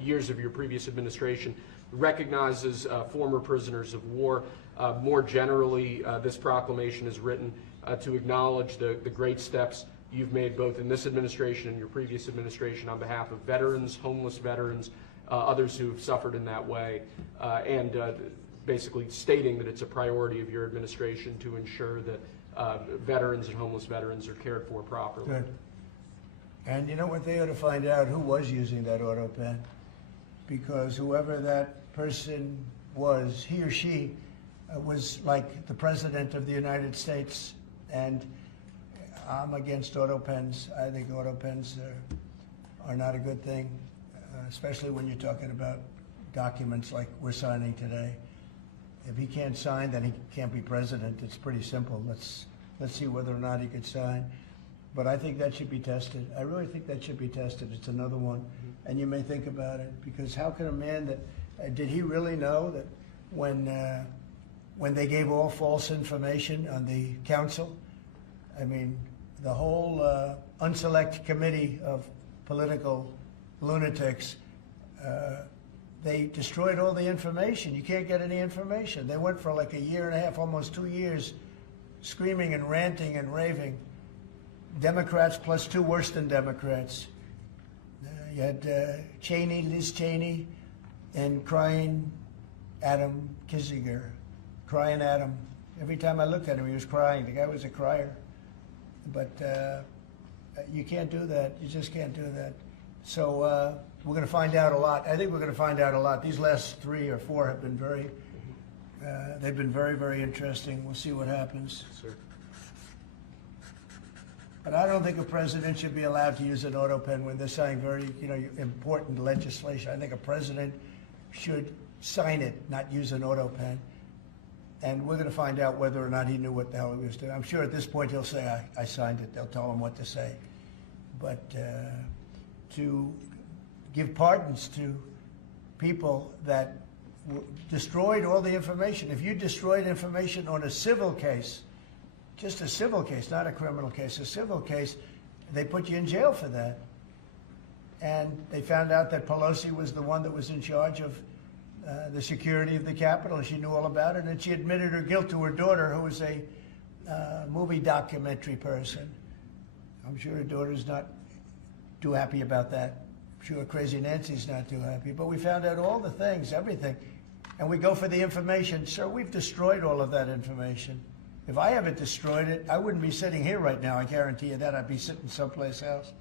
years of your previous administration recognizes former prisoners of war. More generally, this proclamation is written to acknowledge the great steps you've made both in this administration and your previous administration on behalf of veterans, homeless veterans, others who have suffered in that way, and basically stating that it's a priority of your administration to ensure that veterans and homeless veterans are cared for properly. Good. And you know what, they ought to find out who was using that Autopen, because whoever that person was, he or she was like the President of the United States, and I'm against Autopens. I think Autopens are not a good thing, especially when you're talking about documents like we're signing today. If he can't sign, then he can't be president. It's pretty simple. Let's see whether or not he could sign. But I think that should be tested. I really think that should be tested. It's another one. And you may think about it, because how can a man that, did he really know that when they gave all false information on the council, I mean, the whole unselect committee of political lunatics, they destroyed all the information. You can't get any information. They went for like a year and a half, almost 2 years, screaming and ranting and raving. Democrats plus two worse than Democrats. You had Cheney, Liz Cheney, and crying Adam Kinzinger. Crying Adam. Every time I looked at him, he was crying. The guy was a crier. But you can't do that. You just can't do that. So we're going to find out a lot. I think we're going to find out a lot. These last 3 or 4 have been they've been very, very interesting. We'll see what happens. Sir. But I don't think a president should be allowed to use an Autopen when they're signing very, important legislation. I think a president should sign it, not use an Autopen. And we're going to find out whether or not he knew what the hell he was doing. I'm sure at this point he'll say, I signed it. They'll tell him what to say. But to give pardons to people that destroyed all the information. If you destroyed information on a civil case, just a civil case, not a criminal case, a civil case, they put you in jail for that. And they found out that Pelosi was the one that was in charge of the security of the Capitol, and she knew all about it, and she admitted her guilt to her daughter, who was a movie documentary person. I'm sure her daughter's not too happy about that. I'm sure Crazy Nancy's not too happy. But we found out all the things, everything. And we go for the information. Sir, we've destroyed all of that information. If I haven't destroyed it, I wouldn't be sitting here right now. I guarantee you that. I'd be sitting someplace else.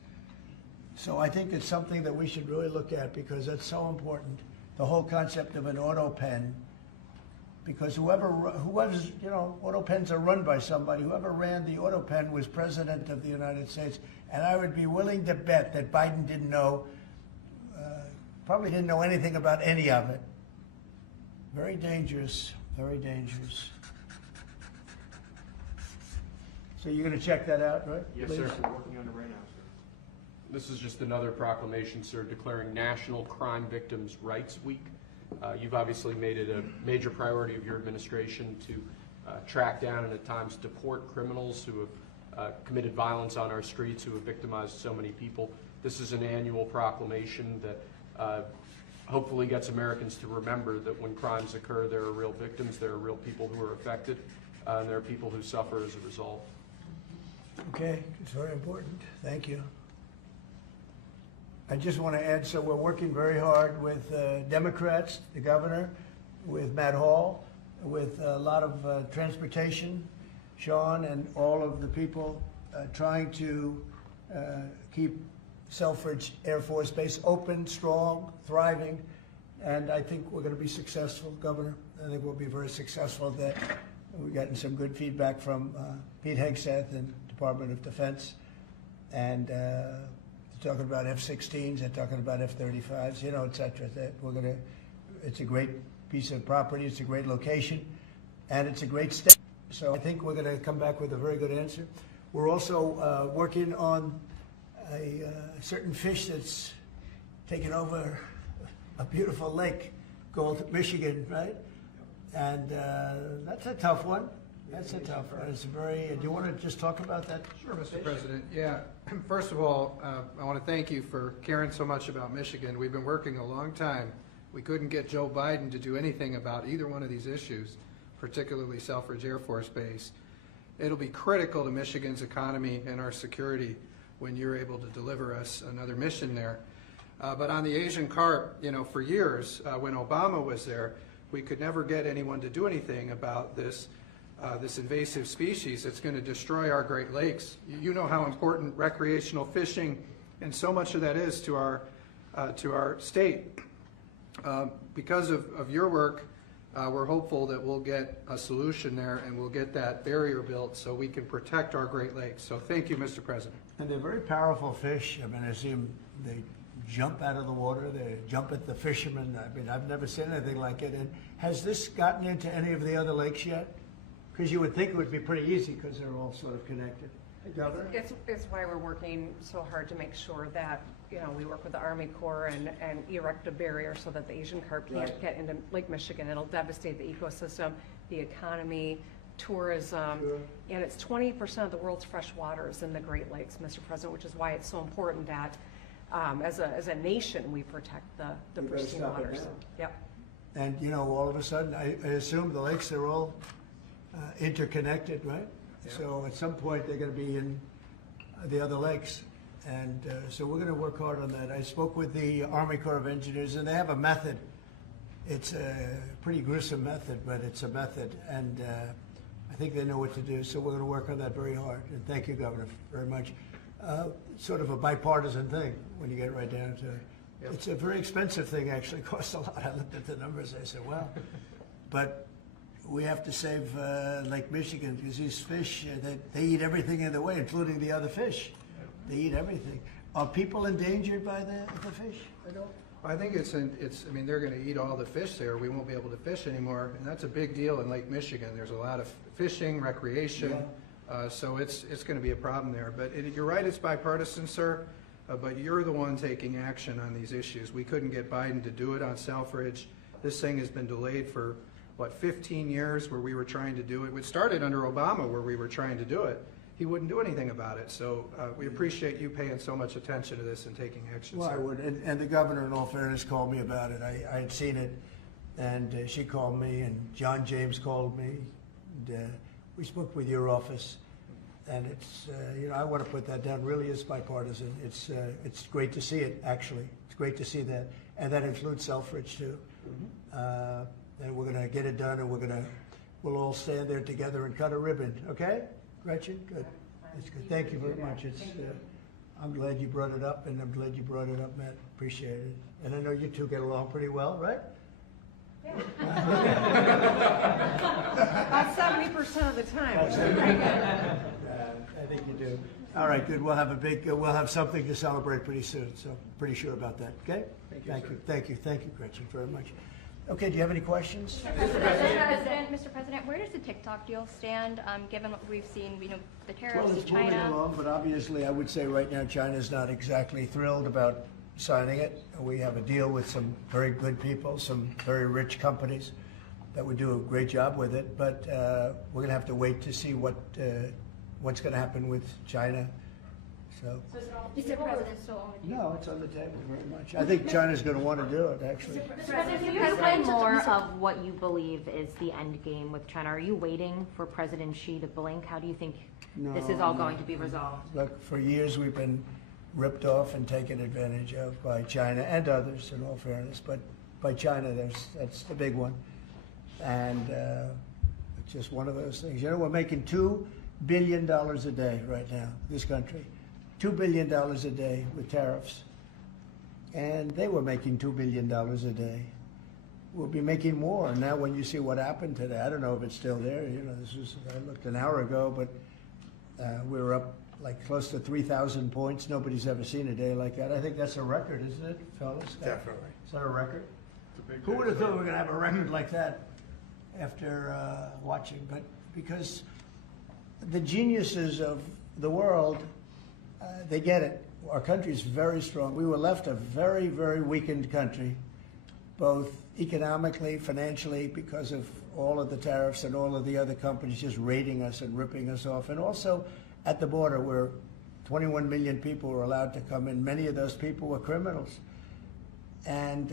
So I think it's something that we should really look at, because that's so important. The whole concept of an Autopen, because whoever's, Autopens are run by somebody. Whoever ran the Autopen was President of the United States. And I would be willing to bet that Biden didn't know, probably didn't know anything about any of it. Very dangerous, very dangerous. So you're going to check that out, right? Yes, please? sir. We're working on it right now, sir. This is just another proclamation, sir, declaring National Crime Victims' Rights Week. You've obviously made it a major priority of your administration to track down and at times deport criminals who have committed violence on our streets, who have victimized so many people. This is an annual proclamation that hopefully gets Americans to remember that when crimes occur, there are real victims, there are real people who are affected, and there are people who suffer as a result. Okay, it's very important. Thank you. I just want to add, so we're working very hard with Democrats, the governor, with Matt Hall, with a lot of transportation, Sean, and all of the people trying to keep Selfridge Air Force Base open, strong, thriving, and I think we're going to be successful, Governor. I think we'll be very successful at that. We've gotten some good feedback from Pete Hegseth and Department of Defense, and they're talking about F-16s, they're talking about F-35s, et cetera. That it's a great piece of property, it's a great location, and it's a great state. So I think we're going to come back with a very good answer. We're also working on a certain fish that's taken over a beautiful lake called Michigan, right? And that's a tough one. That's a tough one. It's very, do you want to just talk about that? Sure, Mr. President. Yeah, first of all, I want to thank you for caring so much about Michigan. We've been working a long time. We couldn't get Joe Biden to do anything about either one of these issues, particularly Selfridge Air Force Base. It'll be critical to Michigan's economy and our security when you're able to deliver us another mission there. But on the Asian carp, you know, for years, when Obama was there, we could never get anyone to do anything about this invasive species that's going to destroy our Great Lakes. You know how important recreational fishing and so much of that is to our state. Because of your work, we're hopeful that we'll get a solution there and we'll get that barrier built so we can protect our Great Lakes. So thank you, Mr. President. And they're very powerful fish. I mean, I see them, they jump out of the water, they jump at the fishermen. I mean, I've never seen anything like it. And has this gotten into any of the other lakes yet? Because you would think it would be pretty easy because they're all sort of connected. Hey, Governor? It's why we're working so hard to make sure that, you know, we work with the Army Corps and erect a barrier so that the Asian carp can't get into Lake Michigan. It'll devastate the ecosystem, the economy, tourism, and it's 20% of the world's fresh water is in the Great Lakes, Mr. President, which is why it's so important that as a nation we protect the pristine waters. Yep. And, you know, all of a sudden, I assume the lakes are all interconnected, right? Yeah. So at some point, they're going to be in the other lakes. And so we're going to work hard on that. I spoke with the Army Corps of Engineers, and they have a method. It's a pretty gruesome method, but it's a method. And I think they know what to do. So we're going to work on that very hard. And thank you, Governor, very much. Sort of a bipartisan thing when you get right down to it. Yep. It's a very expensive thing, actually. It costs a lot. I looked at the numbers. I said, well, but we have to save Lake Michigan because these fish, they eat everything in the way, including the other fish. They eat everything. Are people endangered by the fish? I think I mean, they're going to eat all the fish there. We won't be able to fish anymore, and that's a big deal in Lake Michigan. There's a lot of fishing, recreation, so it's going to be a problem there. But you're right, it's bipartisan, sir, but you're the one taking action on these issues. We couldn't get Biden to do it on Selfridge. This thing has been delayed for, 15 years where we were trying to do it. It started under Obama where we were trying to do it. He wouldn't do anything about it. So we appreciate you paying so much attention to this and taking action. Well, sir. I would. And the governor, in all fairness, called me about it. I had seen it, and she called me, and John James called me. And, we spoke with your office, and it's, you know, I want to put that down. Really is bipartisan. It's great to see it, actually. It's great to see that. And that includes Selfridge, too. Mm-hmm. And we're going to get it done, and we'll all stand there together and cut a ribbon. Okay? Gretchen? Good. That's good. Thank you very much. It's, I'm glad you brought it up, and I'm glad you brought it up, Matt. Appreciate it. And I know you two get along pretty well, right? Yeah. About 70% of the time. Which is pretty good. I think you do. All right, good. We'll have something to celebrate pretty soon, so pretty sure about that. Okay? Thank you, Gretchen, very much. Okay, do you have any questions? Mr. President, where does the TikTok deal stand, given what we've seen, you know, the tariffs Well, to it's moving China? along, but obviously I would say right now China's not exactly thrilled about signing it. We have a deal with some very good people, some very rich companies that would do a great job with it, but we're going to have to wait to see what's going to happen with China. So, Mr. President, still on the table? no, it's on the table very much. I think China's going to want to do it, actually. Mr. President, can you Explain more of what you believe is the end game with China. Are you waiting for President Xi to blink? How do you think this is all going to be resolved? Look, for years we've been ripped off and taken advantage of by China and others, in all fairness, but by China, that's the big one. And it's just one of those things. You know, we're making $2 billion a day right now, this country. $2 billion a day with tariffs. And they were making $2 billion a day. We'll be making more. Now when you see what happened today, I don't know if it's still there. You know, I looked an hour ago, but we were up like close to 3,000 points. Nobody's ever seen a day like that. I think that's a record, isn't it, fellas? Definitely. Is that a record? Who would have thought we were going to have a record like that after watching? But because the geniuses of the world, they get it. Our country's very strong. We were left a very, very weakened country, both economically, financially, because of all of the tariffs and all of the other companies just raiding us and ripping us off, and also at the border where 21 million people were allowed to come in. Many of those people were criminals. And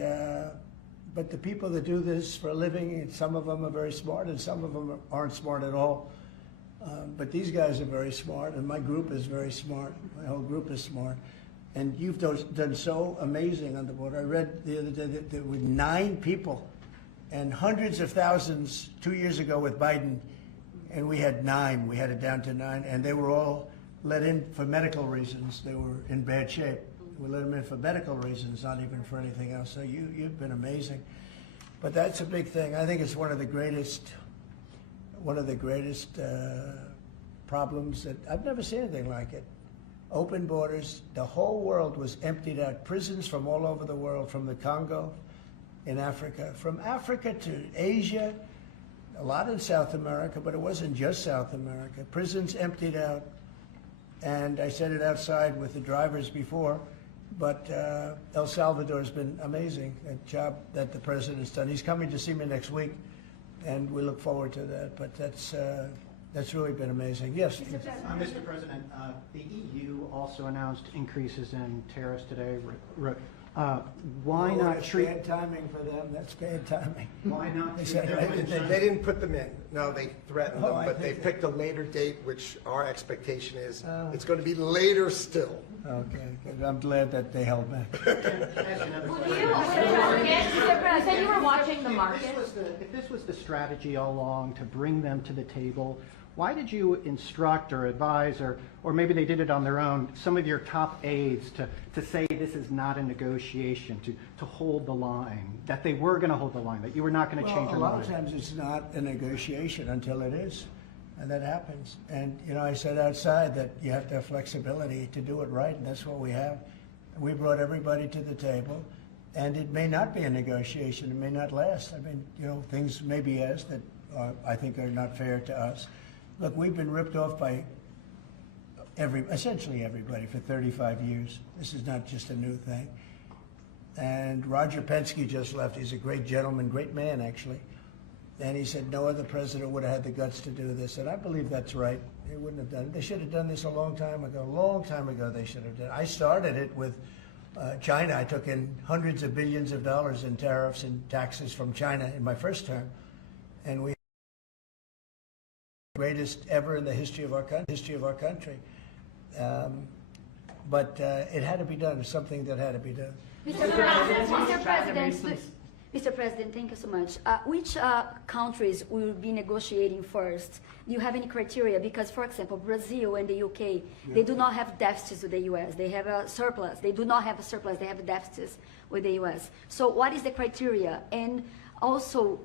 but the people that do this for a living, and some of them are very smart and some of them aren't smart at all. But these guys are very smart, and my group is very smart. My whole group is smart. And you've done so amazing on the border. I read the other day that there were 9 people and hundreds of thousands 2 years ago with Biden, and we had 9. We had it down to 9, and they were all let in for medical reasons. They were in bad shape. We let them in for medical reasons, not even for anything else. So you've been amazing. But that's a big thing. I think it's one of the greatest problems that I've never seen anything like it. Open borders. The whole world was emptied out. Prisons from all over the world, from the Congo in Africa, from Africa to Asia, a lot in South America, but it wasn't just South America. Prisons emptied out. And I said it outside with the drivers before, but El Salvador has been amazing, a job that the president's done. He's coming to see me next week, and we look forward to that. But that's really been amazing. Yes? Mr. President, the EU also announced increases in tariffs today. Why not That's treat? bad timing for them. That's bad timing. Why not? They treat said- them- They didn't put them in. No, they threatened Oh, them, I but they think- picked a later date, which our expectation is Oh. it's going to be later still. Okay, good. I'm glad that they held back. You said you were watching the market. If this was the strategy all along to bring them to the table, why did you instruct or advise, or maybe they did it on their own, some of your top aides to say this is not a negotiation, to hold the line, that they were going to hold the line, that you were not going to change Well, your a lot mind? of times it's not a negotiation until it is, and that happens. And, I said outside that you have to have flexibility to do it right, and that's what we have. We brought everybody to the table, and it may not be a negotiation. It may not last. I mean, things may be asked that I think are not fair to us. Look, we've been ripped off by essentially everybody for 35 years. This is not just a new thing. And Roger Penske just left. He's a great gentleman, great man, actually. And he said no other president would have had the guts to do this. And I believe that's right. They wouldn't have done it. They should have done this a long time ago. A long time ago they should have done it. I started it with China. I took in hundreds of billions of dollars in tariffs and taxes from China in my first term. And we greatest ever in the history of our country. But it had to be done. It's something that had to be done. Mr. President, thank you so much. Which countries will be negotiating first? Do you have any criteria? Because, for example, Brazil and the UK, they do not have deficits with the US. They have a surplus. They do not have a surplus. They have deficits with the US. So what is the criteria? And also,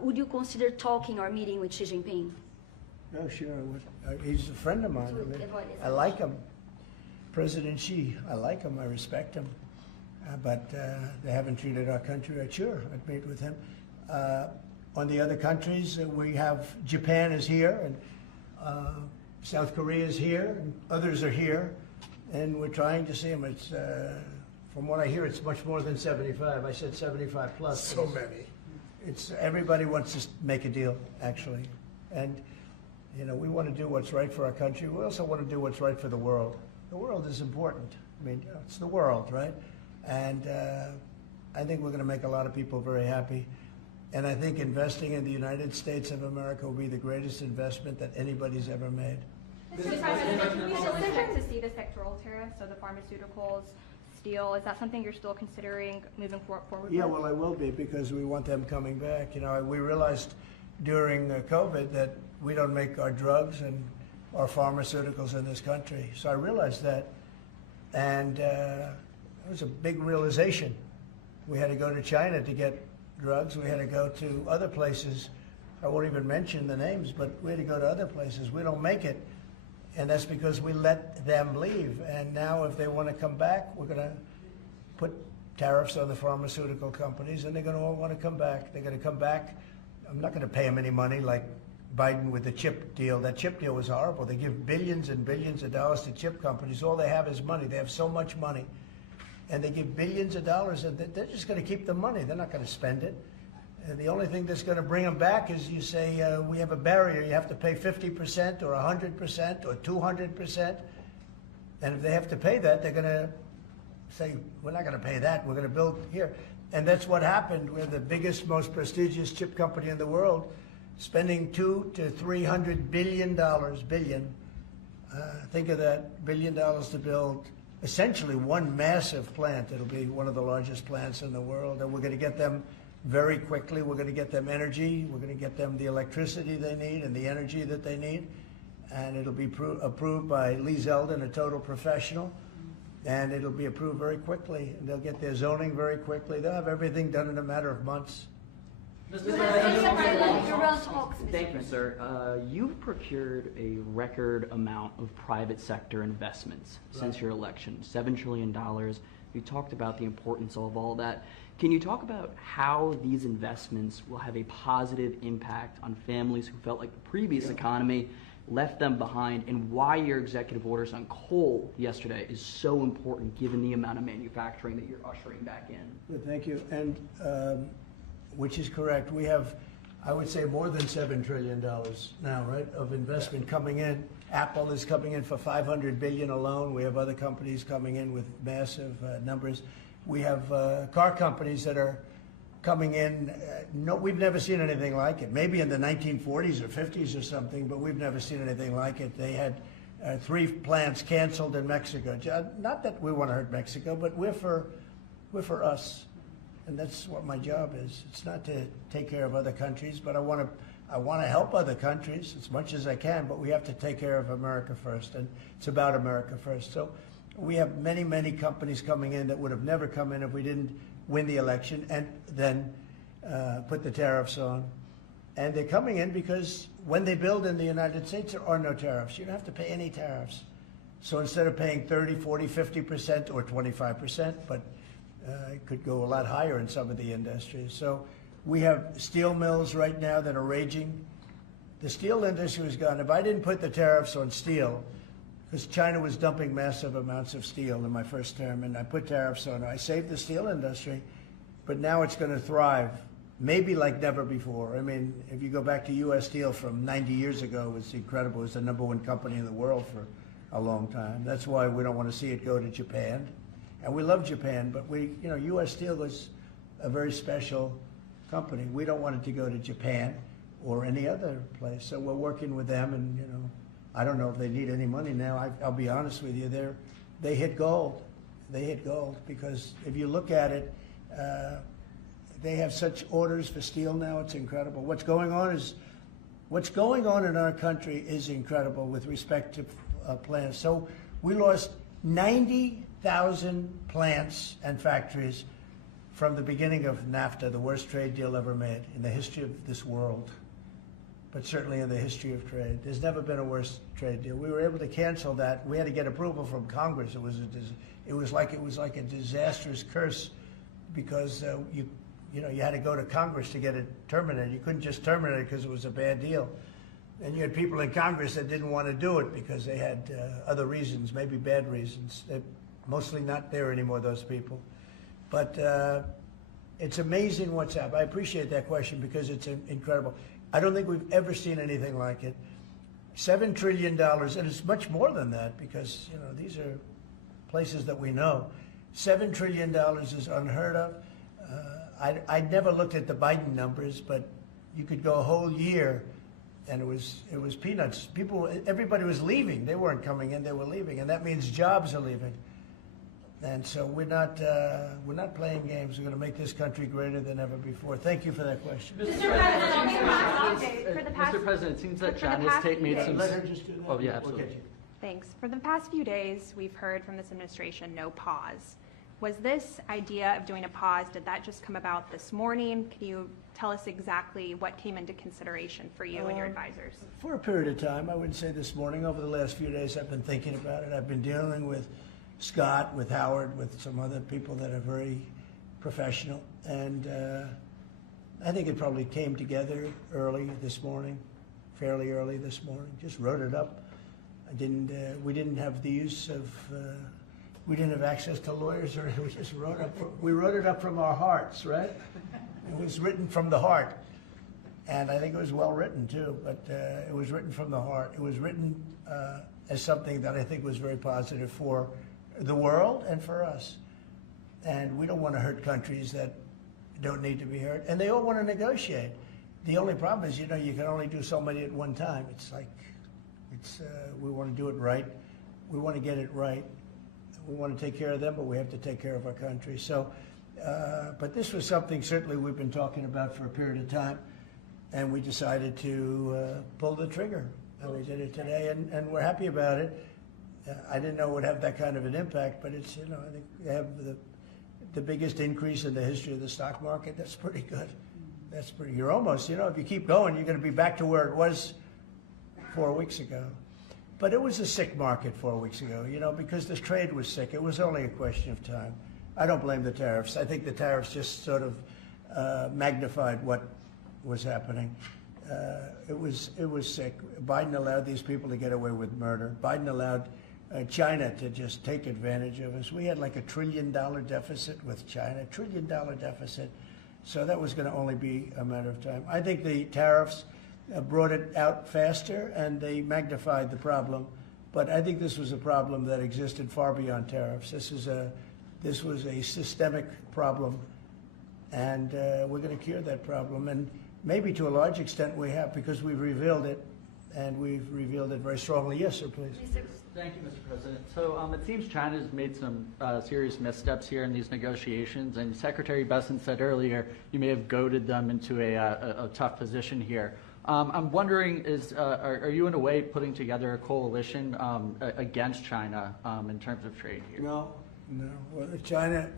would you consider talking or meeting with Xi Jinping? Oh, sure. He's a friend of mine. I like him. President Xi, I like him. I respect him. But they haven't treated our country right. Sure, I'd meet with him. On the other countries, we have Japan is here, and South Korea is here, and others are here, and we're trying to see them. It's, from what I hear, it's much more than 75. I said 75 plus. So many. It's everybody wants to make a deal, actually, and we want to do what's right for our country. We also want to do what's right for the world. The world is important. I mean, it's the world, right? And I think we're going to make a lot of people very happy. And I think investing in the United States of America will be the greatest investment that anybody's ever made. Mr. President, can you still expect to see the sectoral tariffs, so the pharmaceuticals, steel, is that something you're still considering moving forward Yeah, with? well, I will be, because we want them coming back. We realized during COVID that we don't make our drugs and our pharmaceuticals in this country. So I realized that, and it was a big realization. We had to go to China to get drugs. We had to go to other places. I won't even mention the names, but we had to go to other places. We don't make it, and that's because we let them leave. And now if they want to come back, we're going to put tariffs on the pharmaceutical companies, and they're going to all want to come back. They're going to come back. I'm not going to pay them any money like Biden with the chip deal. That chip deal was horrible. They give billions and billions of dollars to chip companies. All they have is money. They have so much money. and they give billions of dollars, and they're just going to keep the money. They're not going to spend it. And the only thing that's going to bring them back is you say, we have a barrier. You have to pay 50% or 100% or 200%. And if they have to pay that, they're going to say, we're not going to pay that. We're going to build here. And that's what happened. We're the biggest, most prestigious chip company in the world, spending $200 to $300 billion. Think of that, $1 billion to build essentially one massive plant. It'll be one of the largest plants in the world. And we're going to get them very quickly. We're going to get them energy. We're going to get them the electricity they need and the energy that they need. And it'll be approved by Lee Zeldin, a total professional. And it'll be approved very quickly. And they'll get their zoning very quickly. They'll have everything done in a matter of months. Thank you, sir. You've procured a record amount of private sector investments since your election, $7 trillion. You talked about the importance of all that. Can you talk about how these investments will have a positive impact on families who felt like the previous economy left them behind, and why your executive orders on coal yesterday is so important given the amount of manufacturing that you're ushering back in? Good, thank you. And which is correct. We have, I would say, more than $7 trillion now, right, of investment coming in. Apple is coming in for $500 billion alone. We have other companies coming in with massive numbers. We have car companies that are coming in. No, we've never seen anything like it. Maybe in the 1940s or 50s or something, but we've never seen anything like it. They had 3 plants canceled in Mexico. Not that we want to hurt Mexico, but we're for us. And that's what my job is. It's not to take care of other countries, but I want to help other countries as much as I can, but we have to take care of America first, and it's about America first. So we have many, many companies coming in that would have never come in if we didn't win the election and then put the tariffs on. And they're coming in because when they build in the United States, there are no tariffs. You don't have to pay any tariffs. So instead of paying 30, 40, 50% or 25%, but it could go a lot higher in some of the industries. So we have steel mills right now that are raging. The steel industry was gone. If I didn't put the tariffs on steel, because China was dumping massive amounts of steel in my first term, and I put tariffs on it, I saved the steel industry, but now it's going to thrive, maybe like never before. I mean, if you go back to U.S. Steel from 90 years ago, it was incredible. It was the #1 company in the world for a long time. That's why we don't want to see it go to Japan. And we love Japan, but U.S. Steel was a very special company. We don't want it to go to Japan or any other place. So we're working with them, and I don't know if they need any money now. I'll be honest with you, they hit gold. They hit gold because if you look at it, they have such orders for steel now. It's incredible. What's going on in our country is incredible with respect to plants. So we lost 90,000 plants and factories from the beginning of NAFTA, the worst trade deal ever made in the history of this world, but certainly in the history of trade. There's never been a worse trade deal. We were able to cancel that. We had to get approval from Congress. It was like a disastrous curse because you had to go to Congress to get it terminated. You couldn't just terminate it because it was a bad deal. And you had people in Congress that didn't want to do it because they had other reasons, maybe bad reasons. They're mostly not there anymore, those people. But it's amazing what's happened. I appreciate that question because it's incredible. I don't think we've ever seen anything like it. $7 trillion, and it's much more than that because these are places that we know. $7 trillion is unheard of. I never looked at the Biden numbers, but you could go a whole year and it was peanuts. Everybody was leaving. They weren't coming in, they were leaving. And that means jobs are leaving. And so we're not playing games. We're going to make this country greater than ever before. Thank you for that question. Mr. President, it seems that John has made some... Let her just do that. Oh, yeah, absolutely. Thanks. For the past few days, we've heard from this administration no pause. Was this idea of doing a pause, did that just come about this morning? Can you tell us exactly what came into consideration for you and your advisors? For a period of time, I wouldn't say this morning. Over the last few days, I've been thinking about it. I've been dealing with Scott, with Howard, with some other people that are very professional. And I think it probably came together early this morning, fairly early this morning. Just wrote it up. We didn't have the use of... we didn't have access to lawyers, or we just we wrote it up from our hearts, right? It was written from the heart. And I think it was well written too, but it was written from the heart. It was written as something that I think was very positive for the world and for us. And we don't want to hurt countries that don't need to be hurt. And they all want to negotiate. The only problem is, you know, you can only do so many at one time. It's like, we want to do it right. We want to get it right. We want to take care of them, but we have to take care of our country. So, but this was something certainly we've been talking about for a period of time. And we decided to pull the trigger. And we did it today, and we're happy about it. I didn't know it would have that kind of an impact, but it's, you know, I think they have the biggest increase in the history of the stock market. That's pretty good. That's pretty, you're almost, you know, if you keep going, you're going to be back to where it was 4 weeks ago. But it was a sick market 4 weeks ago, you know, because this trade was sick. It was only a question of time. I don't blame the tariffs. I think the tariffs just sort of magnified what was happening. It was sick. Biden allowed these people to get away with murder. Biden allowed China to just take advantage of us. We had like $1 trillion deficit with China, $1 trillion deficit. So that was going to only be a matter of time. I think the tariffs brought it out faster and they magnified the problem. But I think this was a problem that existed far beyond tariffs. This was a systemic problem, and we're going to cure that problem. And maybe to a large extent we have, because we've revealed it, and we've revealed it very strongly. Yes, sir, please. Thank you, Mr. President. So it seems China's made some serious missteps here in these negotiations, and Secretary Bessent said earlier you may have goaded them into a tough position here. I'm wondering, are you in a way putting together a coalition against China in terms of trade here? No. Well, China,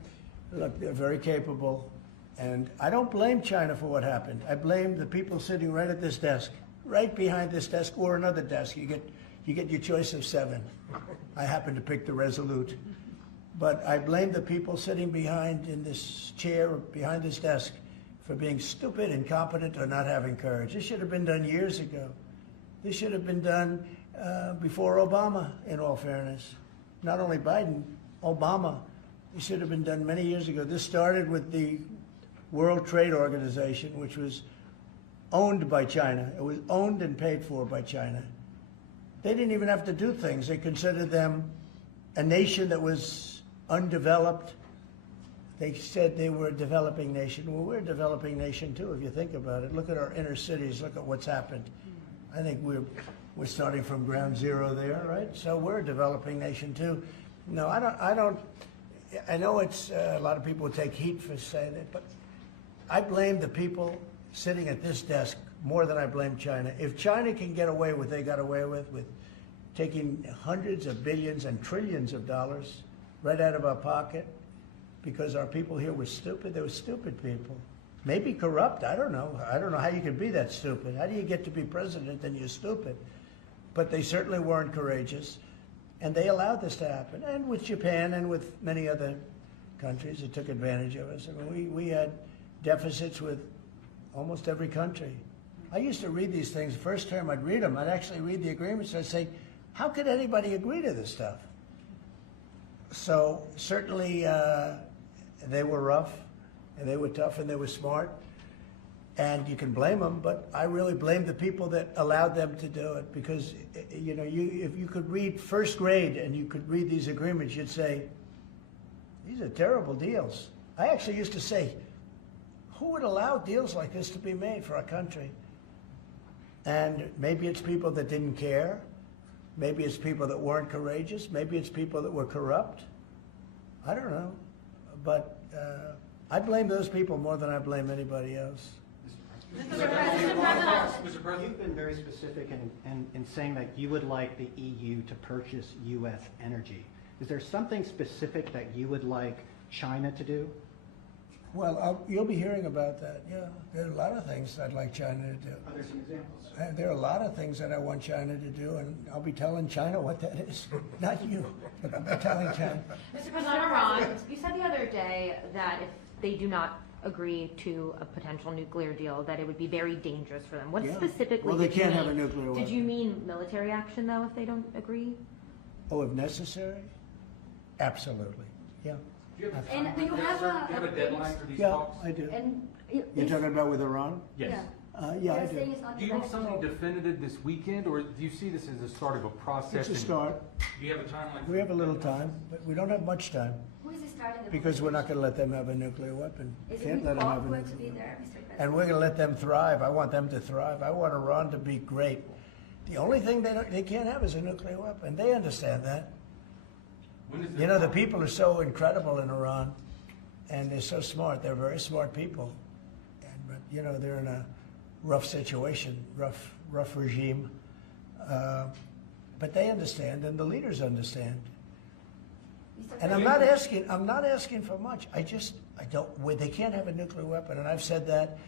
look, they're very capable. And I don't blame China for what happened. I blame the people sitting right at this desk, right behind this desk, or another desk. You get your choice of 7. I happen to pick the Resolute. But I blame the people sitting behind in this chair, behind this desk, for being stupid, incompetent, or not having courage. This should have been done years ago. This should have been done before Obama, in all fairness. Not only Biden, Obama. It should have been done many years ago. This started with the World Trade Organization, which was owned by China. It was owned and paid for by China. They didn't even have to do things. They considered them a nation that was undeveloped. They said they were a developing nation. Well, we're a developing nation too, if you think about it. Look at our inner cities. Look at what's happened. I think we're starting from ground zero there, right? So we're a developing nation too. No, I don't. I know it's a lot of people take heat for saying it, but I blame the people sitting at this desk more than I blame China. If China can get away with what they got away with taking hundreds of billions and trillions of dollars right out of our pocket because our people here were stupid, they were stupid people. Maybe corrupt, I don't know. I don't know how you can be that stupid. How do you get to be president and you're stupid? But they certainly weren't courageous, and they allowed this to happen. And with Japan and with many other countries that took advantage of us. I mean, we had deficits with almost every country. I used to read these things. First term, I'd read them. I'd actually read the agreements. I'd say, how could anybody agree to this stuff? So certainly they were rough, and they were tough, and they were smart. And you can blame them, but I really blame the people that allowed them to do it, because you know, if you could read first grade and you could read these agreements, you'd say, these are terrible deals. I actually used to say, who would allow deals like this to be made for our country? And maybe it's people that didn't care. Maybe it's people that weren't courageous. Maybe it's people that were corrupt. I don't know. But I blame those people more than I blame anybody else. Mr. President, you've been very specific in saying that you would like the EU to purchase U.S. energy. Is there something specific that you would like China to do? Well, you'll be hearing about that, yeah. There are a lot of things I'd like China to do. Are there some examples? There are a lot of things that I want China to do, and I'll be telling China what that is. Not you, but I'll be telling China. Mr. President Iran, you said the other day that if they do not agree to a potential nuclear deal, that it would be very dangerous for them. What specifically Well, they did you can't mean? have a nuclear weapon. Did you mean military action, though, if they don't agree? Oh, if necessary? Absolutely, yeah. And do you have a deadline for these Yeah, talks? I do. And You're talking about with Iran? Yes. Yeah, I They're do. saying it's not Do you want something negotiable. definitive this weekend, or do you see this as the start of a process? It's a and- start. Do you have a timeline? We have a little time, but we don't have much time, Who is starting the because we're not gonna let them have a nuclear weapon. Is it Can't with let them have COP a going to nuclear be weapon. there, Mr. President? And we're gonna let them thrive. I want them to thrive. I want Iran to be great. The only thing they can't have is a nuclear weapon. They understand that. When is You know, the people are so incredible in Iran, and they're so smart. They're very smart people. But, you know, they're in a rough situation, rough regime. But they understand, and the leaders understand. Mr. And I'm President, not asking for much. I don't, they can't have a nuclear weapon, and I've said that.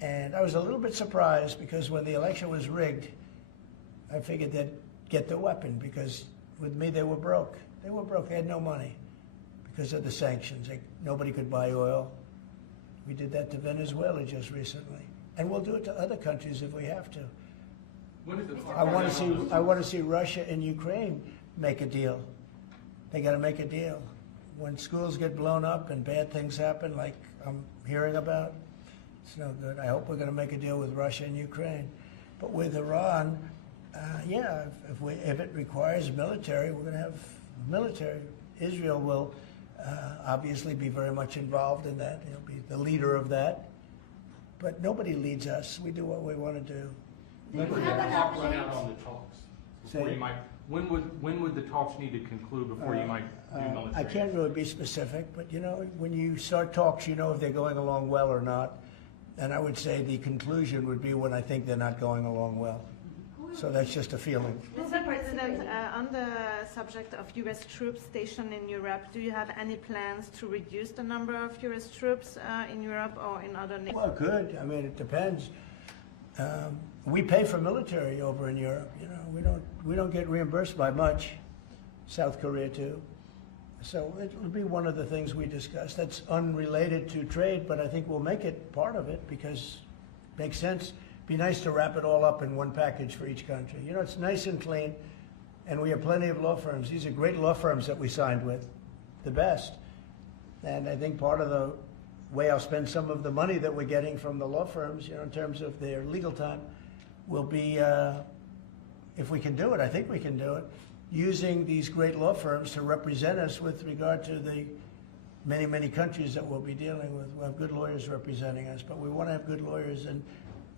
And I was a little bit surprised, because when the election was rigged, I figured they'd get the weapon, because with me they were broke. They were broke, they had no money because of the sanctions. Nobody could buy oil. We did that to Venezuela just recently. And we'll do it to other countries if we have to. When is the clock I want running on to this? see. I want to see Russia and Ukraine make a deal. They got to make a deal. When schools get blown up and bad things happen, like I'm hearing about, it's no good. I hope we're going to make a deal with Russia and Ukraine. But with Iran, yeah, if it requires military, we're going to have military. Israel will obviously be very much involved in that. He'll be the leader of that. But nobody leads us. We do what we want to do. When would the clock run out on the talks? Before Say- you might, when would the talks need to conclude before you might do military? I can't really be specific, but you know, when you start talks, you know if they're going along well or not. And I would say the conclusion would be when I think they're not going along well. So that's just a feeling. Mr. President, on the subject of U.S. troops stationed in Europe, do you have any plans to reduce the number of U.S. troops in Europe or in other nations? Well, good. I mean, it depends. We pay for military over in Europe. You know, we don't get reimbursed by much. South Korea too. So it'll be one of the things we discuss. That's unrelated to trade, but I think we'll make it part of it because it makes sense. Be nice to wrap it all up in one package for each country. You know, it's nice and clean, and we have plenty of law firms. These are great law firms that we signed with, the best. And I think part of the way I'll spend some of the money that we're getting from the law firms, you know, in terms of their legal time, will be, if we can do it, I think we can do it, using these great law firms to represent us with regard to the many, many countries that we'll be dealing with. We'll have good lawyers representing us, but we want to have good lawyers, and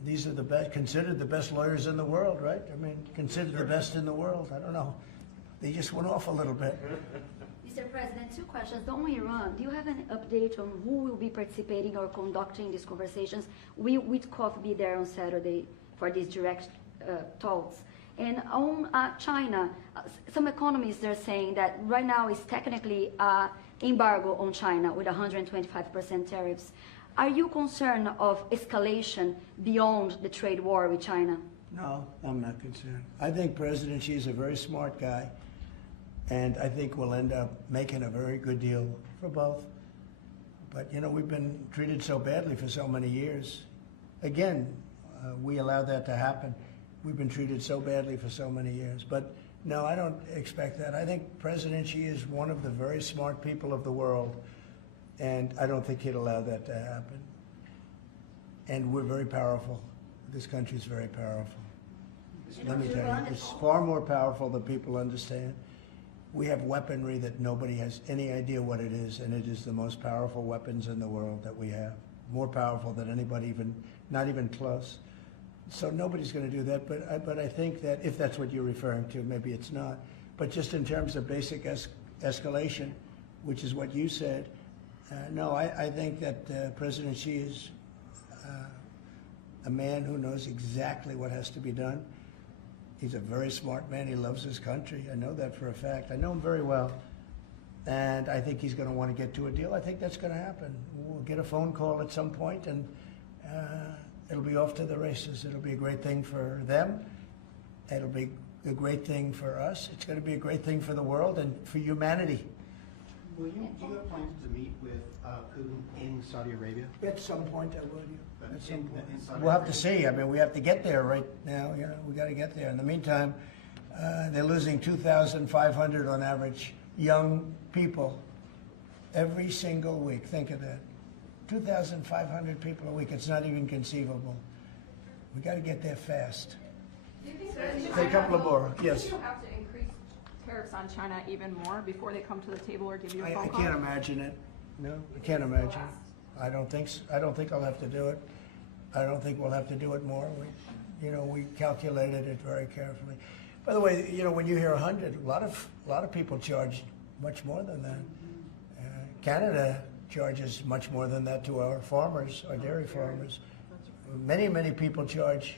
these are the best, considered the best lawyers in the world, right? I mean, considered the best in the world. I don't know. They just went off a little bit. Mr. President, two questions. On Iran, do you have an update on who will be participating or conducting these conversations? Will Witkoff be there on Saturday for these direct talks? And on China, some economists are saying that right now is technically embargo on China with 125% tariffs. Are you concerned of escalation beyond the trade war with China? No, I'm not concerned. I think President Xi is a very smart guy, and I think we'll end up making a very good deal for both. But, you know, we've been treated so badly for so many years. Again, we allowed that to happen. We've been treated so badly for so many years. But, no, I don't expect that. I think President Xi is one of the very smart people of the world, and I don't think he'd allow that to happen. And we're very powerful. This country's very powerful. Let me tell you, it's far more powerful than people understand. We have weaponry that nobody has any idea what it is, and it is the most powerful weapons in the world that we have. More powerful than anybody, even not even close. So nobody's going to do that, but I think that if that's what you're referring to, maybe it's not. But just in terms of basic escalation, which is what you said, no, I think that President Xi is a man who knows exactly what has to be done. He's a very smart man. He loves his country. I know that for a fact. I know him very well. And I think he's going to want to get to a deal. I think that's going to happen. We'll get a phone call at some point, and it'll be off to the races. It'll be a great thing for them. It'll be a great thing for us. It's going to be a great thing for the world and for humanity. Do you have plans to meet with Putin in Saudi Arabia? At some point, I would. At some In point. Saudi We'll have to Arabia? see. I mean, we have to get there right now. You know, we got to get there. In the meantime, they're losing 2,500 on average young people every single week. Think of that. 2,500 people a week. It's not even conceivable. We got to get there fast. Say a couple of more. Yes. Do you have to increase tariffs on China even more before they come to the table or give you a I phone call? can't imagine it. No, I can't imagine. I don't think I don't think I'll have to do it. I don't think we'll have to do it more. We calculated it very carefully. By the way, when you hear 100, a lot of people charge much more than that. Canada charges much more than that to our farmers, our dairy farmers. Many people charge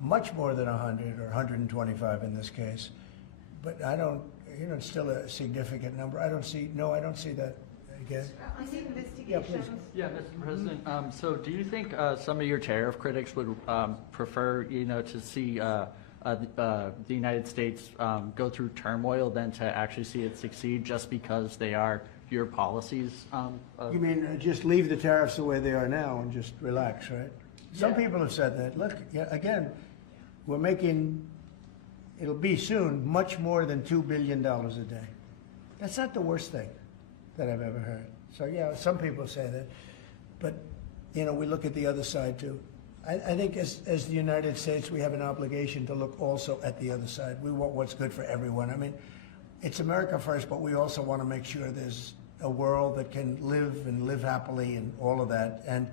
much more than 100 or 125 in this case. But I don't, it's still a significant number. I don't see that again. On the Yeah, please. investigations, Yeah, Mr. President, so do you think some of your tariff critics would prefer, to see the United States go through turmoil than to actually see it succeed just because they are your policies? You mean just leave the tariffs the way they are now and just relax, right? Some people have said that. Look, again, we're making, it'll be soon, much more than $2 billion a day. That's not the worst thing that I've ever heard. So yeah, some people say that. But, we look at the other side too. I think as the United States, we have an obligation to look also at the other side. We want what's good for everyone. I mean, it's America first, but we also want to make sure there's a world that can live happily and all of that. And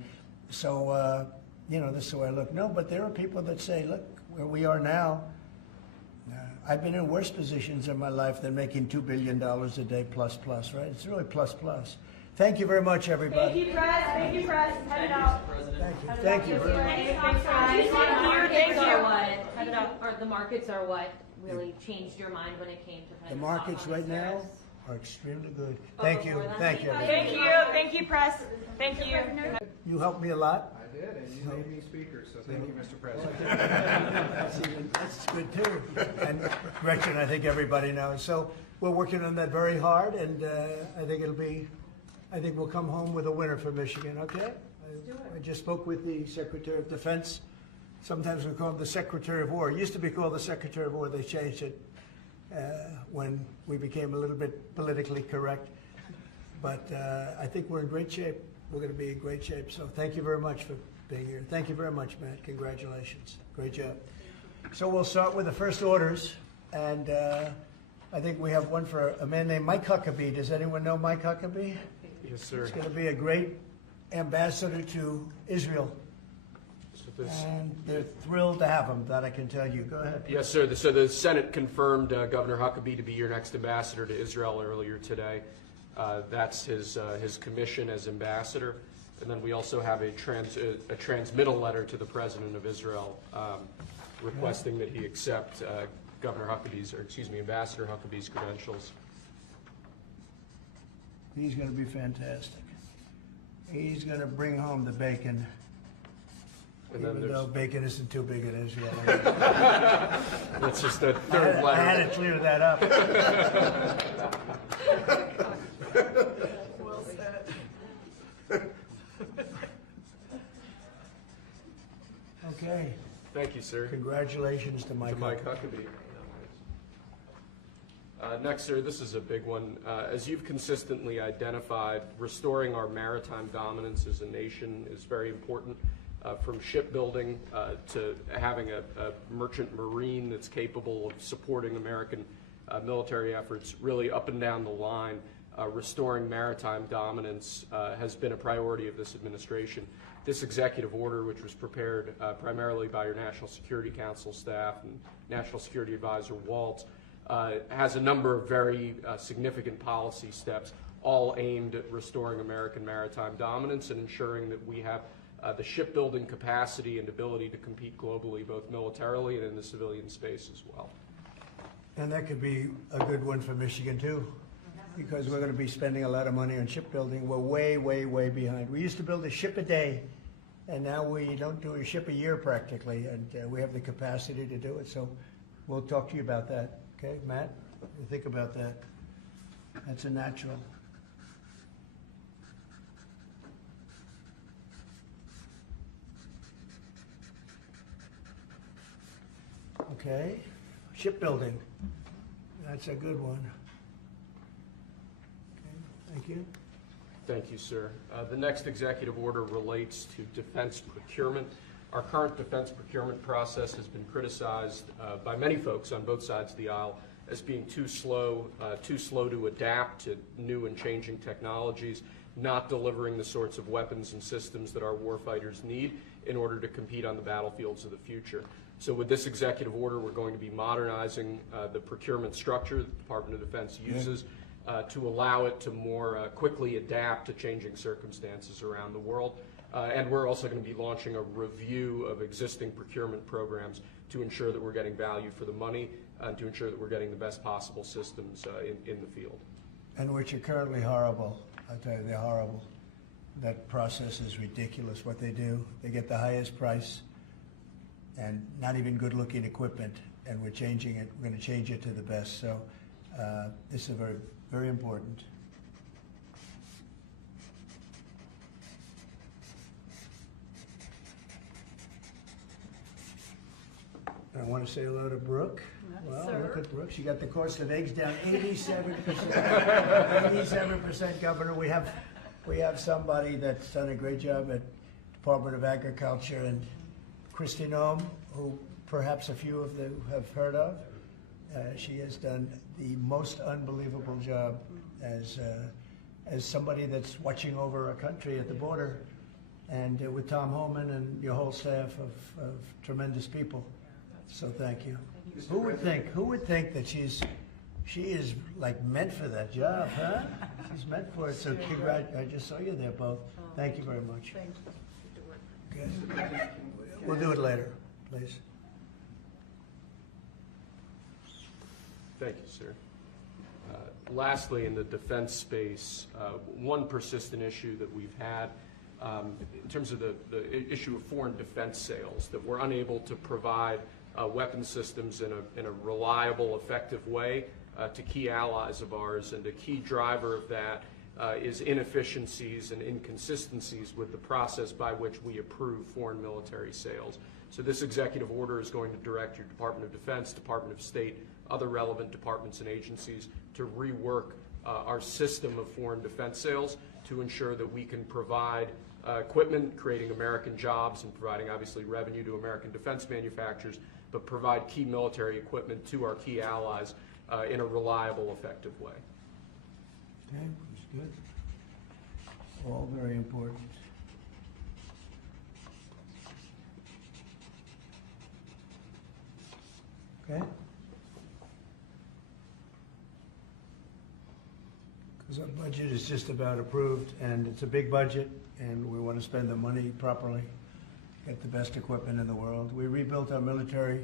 so, this is the way I look. No, but there are people that say, look, where we are now, I've been in worse positions in my life than making $2 billion a day plus, right? It's really plus. Thank you very much, everybody. Thank you, Press. Thank you, Press. Head it out. Thank you. Or the markets are what really changed your mind when it came to kind The of markets right now are extremely good. Thank you. Thank you. Thank you. Thank you, Press. Thank you. You helped me a lot. I did, and you made me speaker, so thank you, Mr. President. That's good too. And Gretchen, I think everybody knows. So we're working on that very hard, and I think we'll come home with a winner for Michigan. Okay? I just spoke with the Secretary of Defense. Sometimes we call him the Secretary of War. It used to be called the Secretary of War. They changed it when we became a little bit politically correct. But I think we're in great shape. We're going to be in great shape. So thank you very much for being here. Thank you very much, Matt. Congratulations. Great job. So we'll start with the first orders. And I think we have one for a man named Mike Huckabee. Does anyone know Mike Huckabee? Yes, sir. He's going to be a great ambassador to Israel. And they're thrilled to have him, that I can tell you. Go ahead. Yes, sir. So the Senate confirmed Governor Huckabee to be your next ambassador to Israel earlier today. That's his commission as ambassador. And then we also have a transmittal letter to the President of Israel requesting that he accept Ambassador Huckabee's credentials. He's going to be fantastic. He's going to bring home the bacon. And then Even though bacon isn't too big in Israel. That's just the third letter. I had to clear that up. well said. Okay. Thank you, sir. Congratulations to Mike. Huckabee. Next, sir, this is a big one. As you've consistently identified, restoring our maritime dominance as a nation is very important. From shipbuilding to having a merchant marine that's capable of supporting American military efforts, really up and down the line, restoring maritime dominance has been a priority of this administration. This executive order, which was prepared primarily by your National Security Council staff and National Security Advisor Waltz, has a number of very significant policy steps, all aimed at restoring American maritime dominance and ensuring that we have the shipbuilding capacity and ability to compete globally, both militarily and in the civilian space as well. And that could be a good one for Michigan too, because we're going to be spending a lot of money on shipbuilding. We're way behind. We used to build a ship a day, and now we don't do a ship a year practically, and we have the capacity to do it. So we'll talk to you about that. Okay, Matt? What do you think about that? That's a natural. Okay, shipbuilding. That's a good one. Thank you. Thank you, sir. The next executive order relates to defense procurement. Our current defense procurement process has been criticized by many folks on both sides of the aisle as being too slow to adapt to new and changing technologies, not delivering the sorts of weapons and systems that our warfighters need in order to compete on the battlefields of the future. So with this executive order, we're going to be modernizing the procurement structure that the Department of Defense uses to allow it to more quickly adapt to changing circumstances around the world. And we're also going to be launching a review of existing procurement programs to ensure that we're getting value for the money and to ensure that we're getting the best possible systems in the field. And which are currently horrible. I tell you, they're horrible. That process is ridiculous what they do. They get the highest price and not even good-looking equipment, and we're changing it. We're going to change it to the best. So this is very, very important. I want to say hello to Brooke. Well, look at Brooke. She got the cost of eggs down 87%. 87%, Governor. We have somebody that's done a great job at Department of Agriculture, and Christy Noem, who perhaps a few of you have heard of. She has done the most unbelievable job as somebody that's watching over a country at the border, and with Tom Homan and your whole staff of tremendous people. So thank you. Who would think that she is like meant for that job, huh? She's meant for it. So I just saw you there both. Thank you very much. Thank you. Okay. We'll do it later, please. Thank you, sir. Lastly, in the defense space, one persistent issue that we've had in terms of the issue of foreign defense sales, that we're unable to provide weapon systems in a reliable, effective way to key allies of ours, and a key driver of that is inefficiencies and inconsistencies with the process by which we approve foreign military sales. So this executive order is going to direct your Department of Defense, Department of State, other relevant departments and agencies to rework our system of foreign defense sales to ensure that we can provide equipment, creating American jobs and providing obviously revenue to American defense manufacturers, but provide key military equipment to our key allies in a reliable, effective way. Okay, that's good. All very important. Okay? Because our budget is just about approved, and it's a big budget, and we want to spend the money properly, get the best equipment in the world. We rebuilt our military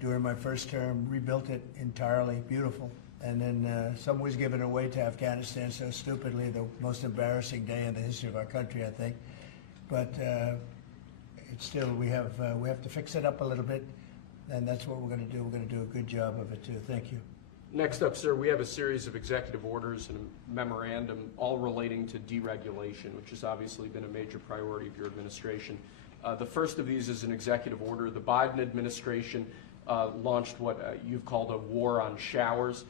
during my first term, rebuilt it entirely, beautiful. And then some was given away to Afghanistan so stupidly, the most embarrassing day in the history of our country, I think. But it's still, we have to fix it up a little bit, and that's what we're going to do. We're going to do a good job of it, too. Thank you. Next up, sir, we have a series of executive orders and a memorandum all relating to deregulation, which has obviously been a major priority of your administration. The first of these is an executive order. The Biden administration launched what you've called a war on showers.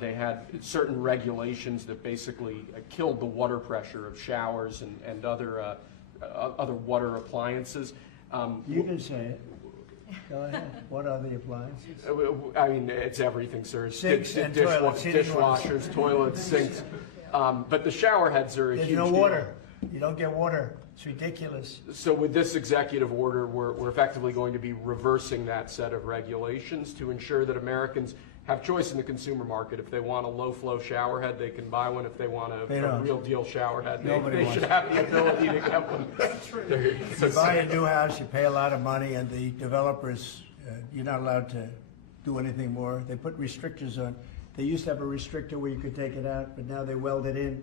They had certain regulations that basically killed the water pressure of showers and other water appliances. You can say it. Go ahead. What are the appliances? I mean, it's everything, sir. It's Sinks and toilets. dishwashers, toilets, sinks. But the shower heads are a huge deal. There's no water. You don't get water. It's ridiculous. So with this executive order, we're effectively going to be reversing that set of regulations to ensure that Americans have choice in the consumer market. If they want a low-flow shower head, they can buy one. If they want a real-deal shower head, they should have the ability to get one. You buy a new house, you pay a lot of money, and the developers, you're not allowed to do anything more. They put restrictors on. They used to have a restrictor where you could take it out, but now they weld it in.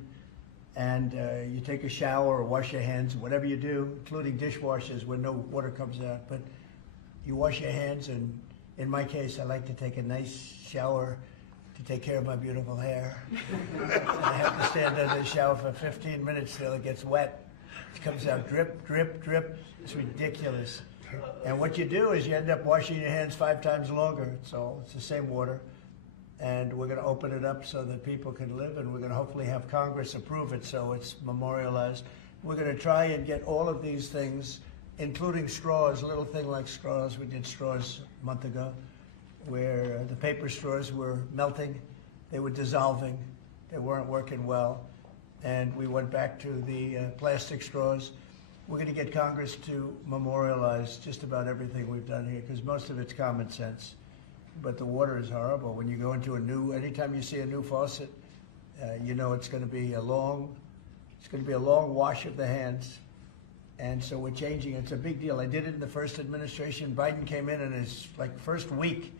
And you take a shower or wash your hands, whatever you do, including dishwashers when no water comes out. But you wash your hands, and in my case, I like to take a nice shower to take care of my beautiful hair. And I have to stand under the shower for 15 minutes till it gets wet. It comes out drip, drip, drip. It's ridiculous. And what you do is you end up washing your hands 5 times longer. It's the same water. and we're going to open it up so that people can live, and we're going to hopefully have Congress approve it so it's memorialized. We're going to try and get all of these things, including straws, a little thing like straws. We did straws a month ago, where the paper straws were melting, they were dissolving, they weren't working well, and we went back to the plastic straws. We're going to get Congress to memorialize just about everything we've done here, because most of it's common sense. But the water is horrible. When you go into anytime you see a new faucet, you know it's going to be a long wash of the hands. And so we're changing. It's a big deal. I did it in the first administration. Biden came in his first week,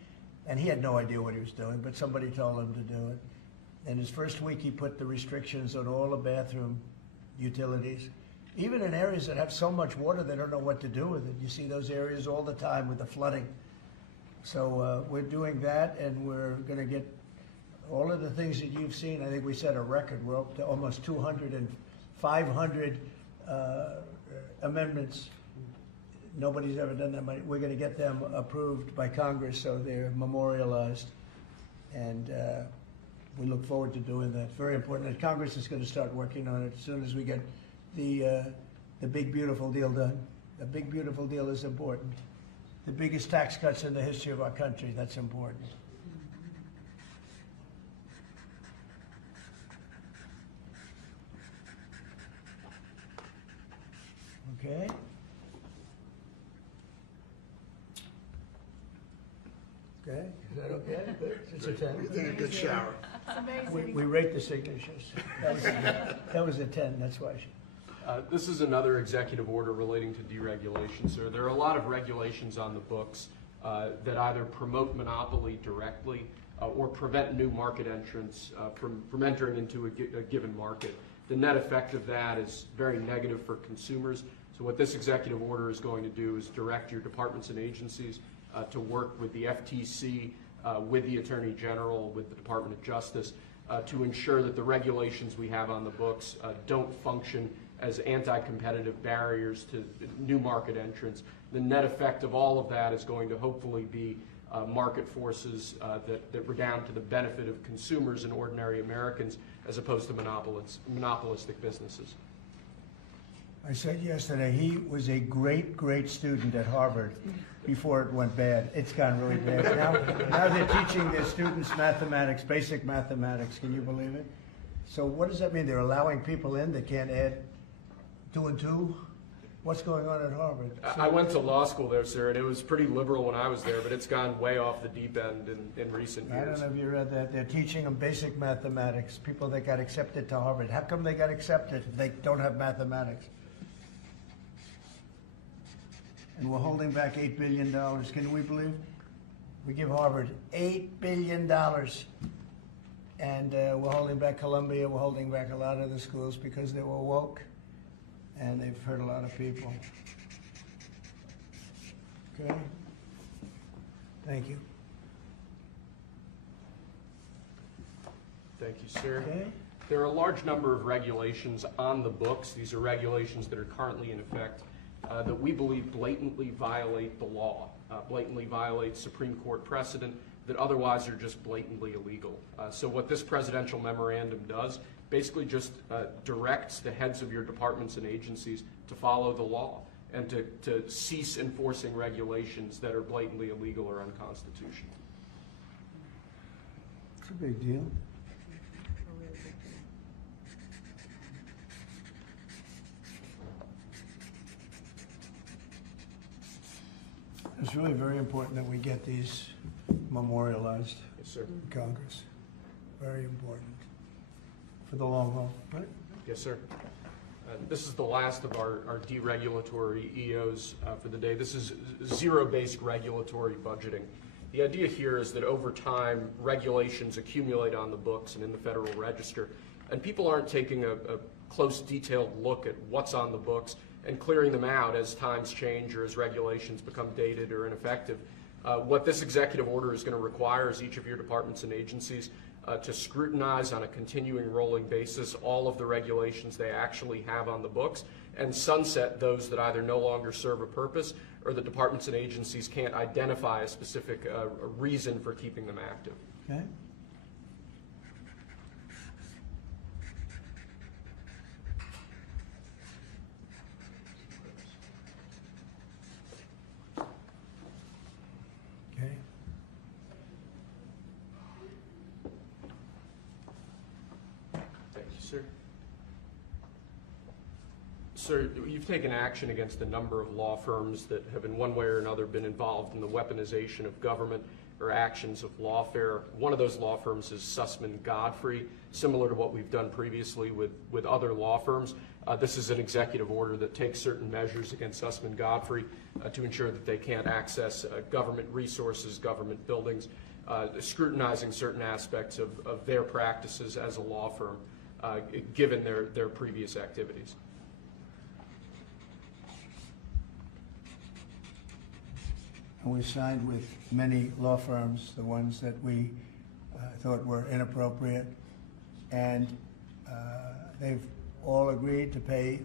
and he had no idea what he was doing, but somebody told him to do it. In his first week, he put the restrictions on all the bathroom utilities. Even in areas that have so much water, they don't know what to do with it. You see those areas all the time with the flooding. So we're doing that, and we're going to get all of the things that you've seen. I think we set a record. We're up to almost 200 and 500 amendments. Nobody's ever done that. We're going to get them approved by Congress so they're memorialized. And we look forward to doing that. It's very important that Congress is going to start working on it as soon as we get the big, beautiful deal done. The big, beautiful deal is important. The biggest tax cuts in the history of our country, that's important. Okay. Okay, is that okay? Good. It's a 10. You did a good shower. We rate the signatures. That was a 10, that's why. This is another executive order relating to deregulation, sir. There are a lot of regulations on the books that either promote monopoly directly or prevent new market entrants from entering into a given market. The net effect of that is very negative for consumers. So what this executive order is going to do is direct your departments and agencies to work with the FTC, with the Attorney General, with the Department of Justice, to ensure that the regulations we have on the books don't function as anti-competitive barriers to new market entrants. The net effect of all of that is going to hopefully be market forces that redound to the benefit of consumers and ordinary Americans as opposed to monopolistic businesses. I said yesterday, he was a great, great student at Harvard before it went bad. It's gone really bad. Now they're teaching their students mathematics, basic mathematics. Can you believe it? So what does that mean? They're allowing people in that can't add 2 and 2? What's going on at Harvard? I went to law school there, sir, and it was pretty liberal when I was there, but it's gone way off the deep end in recent years. I don't know if you read that. They're teaching them basic mathematics, people that got accepted to Harvard. How come they got accepted if they don't have mathematics? And we're holding back $8 billion. Can we believe? We give Harvard $8 billion. And we're holding back Columbia. We're holding back a lot of the schools because they were woke. And they've hurt a lot of people. Okay? Thank you. Thank you, sir. Okay. There are a large number of regulations on the books. These are regulations that are currently in effect that we believe blatantly violate the law, blatantly violate Supreme Court precedent that otherwise are just blatantly illegal. So what this presidential memorandum does basically just directs the heads of your departments and agencies to follow the law and to cease enforcing regulations that are blatantly illegal or unconstitutional. It's a big deal. It's really very important that we get these memorialized Yes, sir. in Congress. Very important for the long haul, right? Yes, sir. This is the last of our deregulatory EOs for the day. This is zero-based regulatory budgeting. The idea here is that over time, regulations accumulate on the books and in the Federal Register, and people aren't taking a close, detailed look at what's on the books and clearing them out as times change or as regulations become dated or ineffective. What this executive order is going to require is each of your departments and agencies to scrutinize on a continuing rolling basis all of the regulations they actually have on the books and sunset those that either no longer serve a purpose or the departments and agencies can't identify a specific reason for keeping them active. Okay. sir. Sir, you've taken action against a number of law firms that have in one way or another been involved in the weaponization of government or actions of lawfare. One of those law firms is Sussman Godfrey, similar to what we've done previously with other law firms. This is an executive order that takes certain measures against Sussman Godfrey to ensure that they can't access government resources, government buildings, scrutinizing certain aspects of their practices as a law firm, given their previous activities. And we signed with many law firms, the ones that we thought were inappropriate, and they've all agreed to pay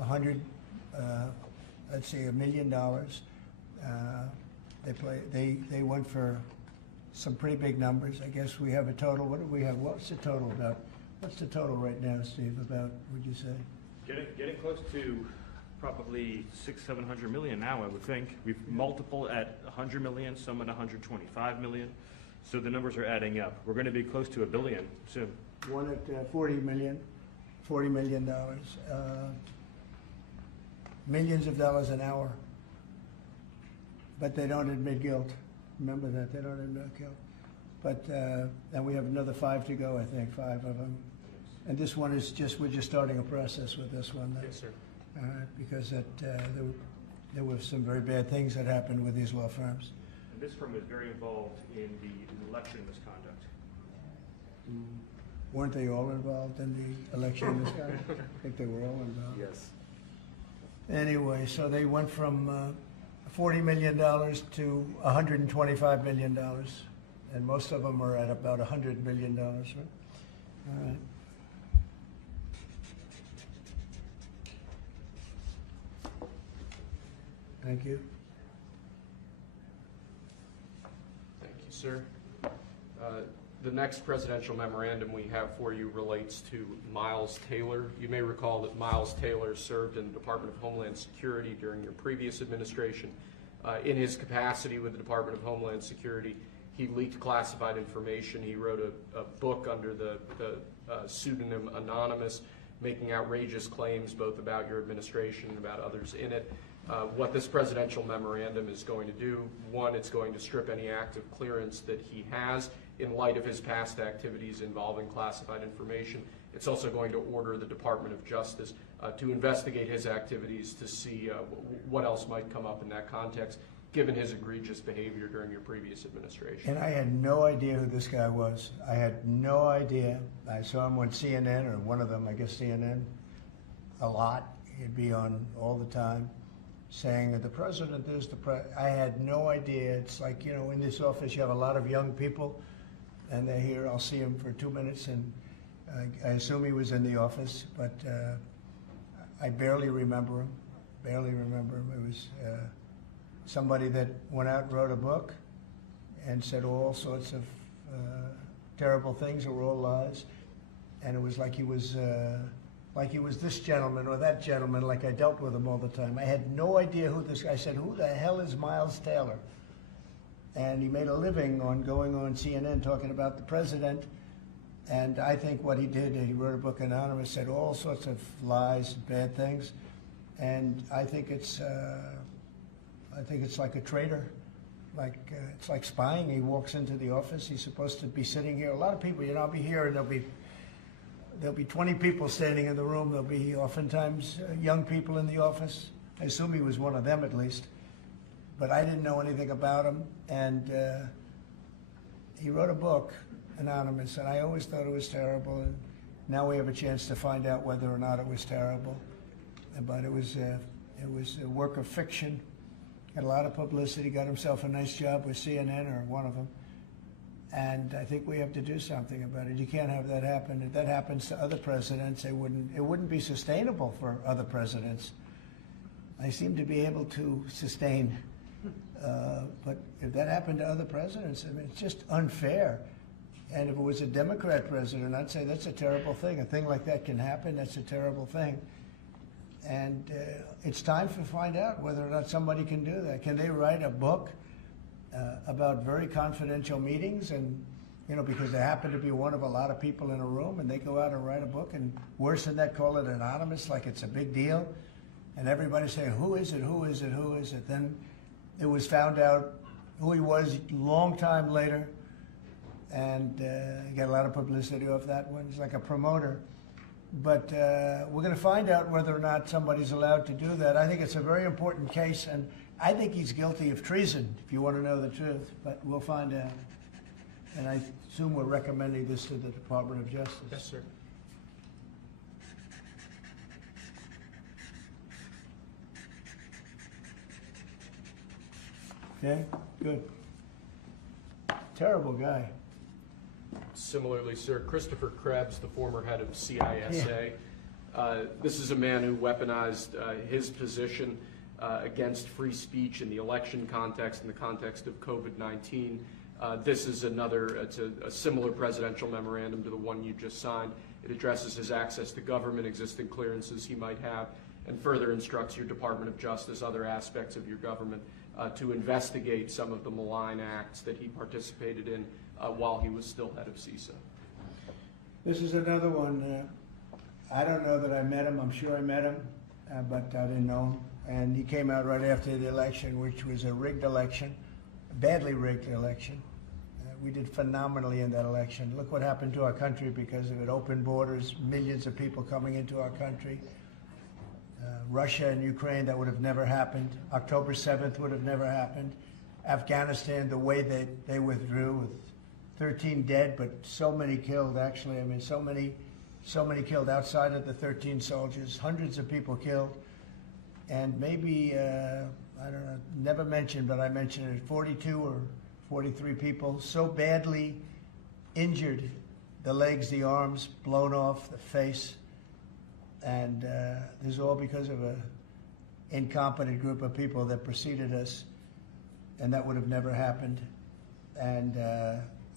$1 million. They went for some pretty big numbers. I guess we have a total. What do we have? What's the total about? What's the total right now, Steve? About, would you say? Getting close to probably 600-700 million now, I would think. We've multiple at 100 million, some at 125 million. So the numbers are adding up. We're going to be close to $1 billion soon. One at $40 million. Millions of dollars an hour. But they don't admit guilt. Remember that, they don't admit guilt. But, and we have another 5 to go, I think, 5 of them. And this one is we're just starting a process with this one. Yes, sir. Because there were some very bad things that happened with these law firms. And this firm was very involved in the election misconduct. Weren't they all involved in the election misconduct? I think they were all involved. Yes. Anyway, so they went from $40 million to $125 million, and most of them are at about $100 million, right? All right. Thank you. Thank you, sir. The next presidential memorandum we have for you relates to Miles Taylor. You may recall that Miles Taylor served in the Department of Homeland Security during your previous administration. In his capacity with the Department of Homeland Security, he leaked classified information. He wrote a book under the pseudonym Anonymous, making outrageous claims both about your administration and about others in it. What this presidential memorandum is going to do, one, it's going to strip any active clearance that he has in light of his past activities involving classified information. It's also going to order the Department of Justice to investigate his activities to see what else might come up in that context, given his egregious behavior during your previous administration. And I had no idea who this guy was. I had no idea. I saw him on CNN, or one of them, I guess CNN, a lot. He'd be on all the time, saying that the president is the president. I had no idea. It's like, you know, in this office you have a lot of young people, and they're here. I'll see him for 2 minutes, and I assume he was in the office, but I barely remember him. It was somebody that went out and wrote a book and said all sorts of terrible things that were all lies, and it was like he was this gentleman or that gentleman, like I dealt with him all the time. I had no idea who this guy. I said, who the hell is Miles Taylor? And he made a living on going on CNN talking about the president. And I think what he did, he wrote a book, Anonymous, said all sorts of lies, bad things. And I think it's like a traitor. It's like spying. He walks into the office. He's supposed to be sitting here. A lot of people, you know, I'll be here and there'll be 20 people standing in the room. There'll be oftentimes young people in the office. I assume he was one of them at least. But I didn't know anything about him. And he wrote a book, Anonymous, and I always thought it was terrible. And now we have a chance to find out whether or not it was terrible. But it was a work of fiction. Had a lot of publicity. Got himself a nice job with CNN, or one of them. And I think we have to do something about it. You can't have that happen. If that happens to other presidents, it wouldn't be sustainable for other presidents. I seem to be able to sustain, but if that happened to other presidents, I mean, it's just unfair. And if it was a Democrat president, I'd say that's a terrible thing. A thing like that can happen. That's a terrible thing. And it's time to find out whether or not somebody can do that. Can they write a book about very confidential meetings and because they happen to be one of a lot of people in a room, and they go out and write a book, and worse than that, call it anonymous, like it's a big deal. And everybody's saying, who is it, who is it, who is it? Then it was found out who he was a long time later, and he got a lot of publicity off that one. He's like a promoter. But we're going to find out whether or not somebody's allowed to do that. I think it's a very important case, and I think he's guilty of treason, if you want to know the truth. But we'll find out. And I assume we're recommending this to the Department of Justice. Yes, sir. Okay, good. Terrible guy. Similarly, sir, Christopher Krebs, the former head of CISA. This is a man who weaponized his position against free speech in the election context, in the context of COVID-19. This is it's a similar presidential memorandum to the one you just signed. It addresses his access to government, existing clearances he might have, and further instructs your Department of Justice, other aspects of your government, to investigate some of the malign acts that he participated in while he was still head of CISA. This is another one. I don't know that I met him. I'm sure I met him, but I didn't know him. And he came out right after the election, which was a rigged election, a badly rigged election. We did phenomenally in that election. Look what happened to our country because of it. Open borders, millions of people coming into our country. Russia and Ukraine, that would have never happened. October 7th would have never happened. Afghanistan, the way they withdrew with 13 dead, but so many killed, actually. I mean, so many killed outside of the 13 soldiers, hundreds of people killed. And maybe, I don't know, never mentioned, but I mentioned it, 42 or 43 people so badly injured, the legs, the arms, blown off, the face. And this is all because of an incompetent group of people that preceded us, and that would have never happened. And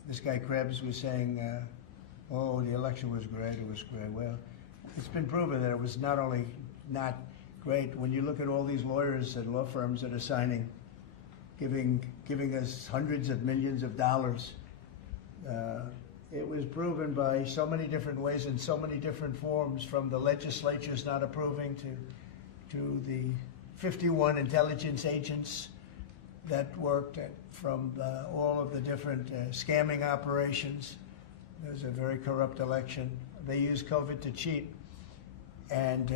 this guy Krebs was saying, oh, the election was great, it was great. Well, it's been proven that it was not only not great. When you look at all these lawyers and law firms that are signing, giving us hundreds of millions of dollars, it was proven by so many different ways in so many different forms, from the legislatures not approving to the 51 intelligence agents that worked from all of the different scamming operations. It was a very corrupt election. They used COVID to cheat. And